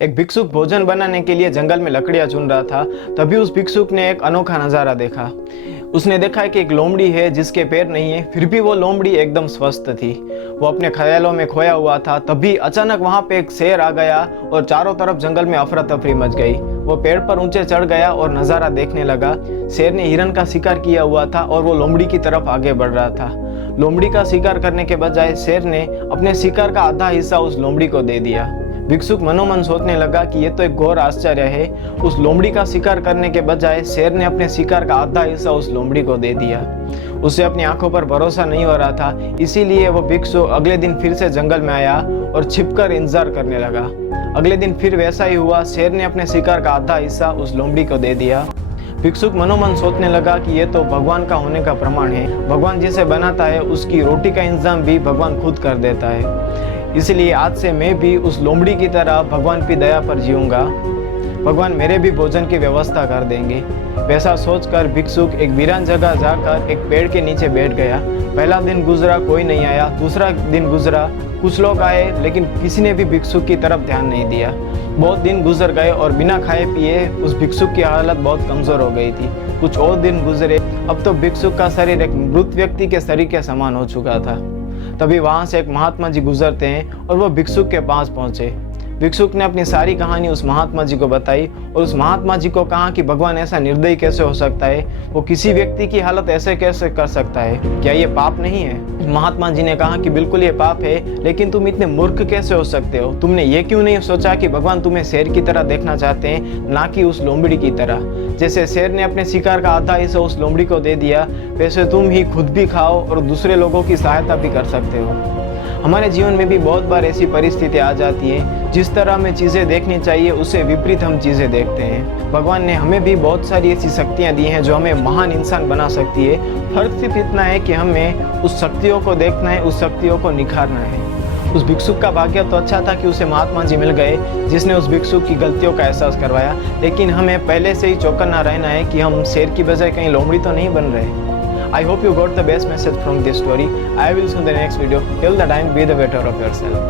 एक भिक्षुक भोजन बनाने के लिए जंगल में लकड़ियां चुन रहा था। तभी उस भिक्षुक ने एक अनोखा नज़ारा देखा। उसने देखा कि एक लोमड़ी है जिसके पैर नहीं है, फिर भी वो लोमड़ी एकदम स्वस्थ थी। वो अपने ख्यालों में खोया हुआ था। तभी अचानक वहाँ पे एक शेर आ गया और चारों तरफ जंगल में अफरा तफरी मच गई। वो पेड़ पर ऊंचे चढ़ गया और नज़ारा देखने लगा। शेर ने हिरन का शिकार किया हुआ था और वो लोमड़ी की तरफ आगे बढ़ रहा था। लोमड़ी का शिकार करने के बजाय शेर ने अपने शिकार का आधा हिस्सा उस लोमड़ी को दे दिया। भिक्षुक मनोमन सोचने लगा कि ये तो एक घोर आश्चर्य है। उस लोमड़ी का शिकार करने के बजाय शेर ने अपने शिकार का आधा हिस्सा उस लोमड़ी को दे दिया। उसे अपनी आंखों पर भरोसा नहीं हो रहा था, इसीलिए वो भिक्षुक अगले दिन फिर से जंगल में आया और छिपकर इंतजार करने लगा। अगले दिन फिर वैसा ही हुआ। शेर ने अपने शिकार का आधा हिस्सा उस लोमड़ी को दे दिया। भिक्षुक मनोमन सोचने लगा कि ये तो भगवान का होने का प्रमाण है। भगवान जिसे बनाता है उसकी रोटी का इंतजाम भी भगवान खुद कर देता है। इसलिए आज से मैं भी उस लोमड़ी की तरह भगवान की दया पर जीऊंगा। भगवान मेरे भी भोजन की व्यवस्था कर देंगे। वैसा सोचकर भिक्षुक एक वीरान जगह जाकर एक पेड़ के नीचे बैठ गया। पहला दिन गुजरा, कोई नहीं आया। दूसरा दिन गुजरा, कुछ लोग आए, लेकिन किसी ने भी भिक्षुक की तरफ ध्यान नहीं दिया। बहुत दिन गुजर गए और बिना खाए पिए उस भिक्षुक की हालत बहुत कमज़ोर हो गई थी। कुछ और दिन गुजरे। अब तो भिक्षुक का शरीर एक मृत व्यक्ति के शरीर के समान हो चुका था। तभी वहाँ से एक महात्मा जी गुजरते हैं और वो भिक्षुक के पास पहुँचे। भिक्षुक ने अपनी सारी कहानी उस महात्मा जी को बताई और उस महात्मा जी को कहा कि भगवान ऐसा निर्दयी कैसे हो सकता है, वो किसी व्यक्ति की हालत ऐसे कैसे कर सकता है, क्या ये पाप नहीं है? महात्मा जी ने कहा कि बिल्कुल ये पाप है, लेकिन तुम इतने मूर्ख कैसे हो सकते हो? तुमने ये क्यों नहीं सोचा कि भगवान तुम्हें शेर की तरह देखना चाहते हैं, ना कि उस लोमड़ी की तरह? जैसे शेर ने अपने शिकार का आधा हिस्सा उस लोमड़ी को दे दिया, वैसे तुम ही खुद भी खाओ और दूसरे लोगों की सहायता भी कर सकते हो। हमारे जीवन में भी बहुत बार ऐसी परिस्थिति आ जाती है, जिस तरह हमें चीज़ें देखनी चाहिए उससे विपरीत हम चीज़ें देखते हैं। भगवान ने हमें भी बहुत सारी ऐसी शक्तियाँ दी हैं जो हमें महान इंसान बना सकती है। फर्क सिर्फ इतना है कि हमें उस शक्तियों को देखना है, उस शक्तियों को निखारना है। उस भिक्षुक का भाग्य तो अच्छा था कि उसे महात्मा जी मिल गए जिसने उस भिक्षुक की गलतियों का एहसास करवाया, लेकिन हमें पहले से ही चौकन्ना रहना है कि हम शेर की बजाय कहीं लोमड़ी तो नहीं बन रहे। I hope you got the best message from this story. I will see you in the next video. Till the time, be the better of yourself.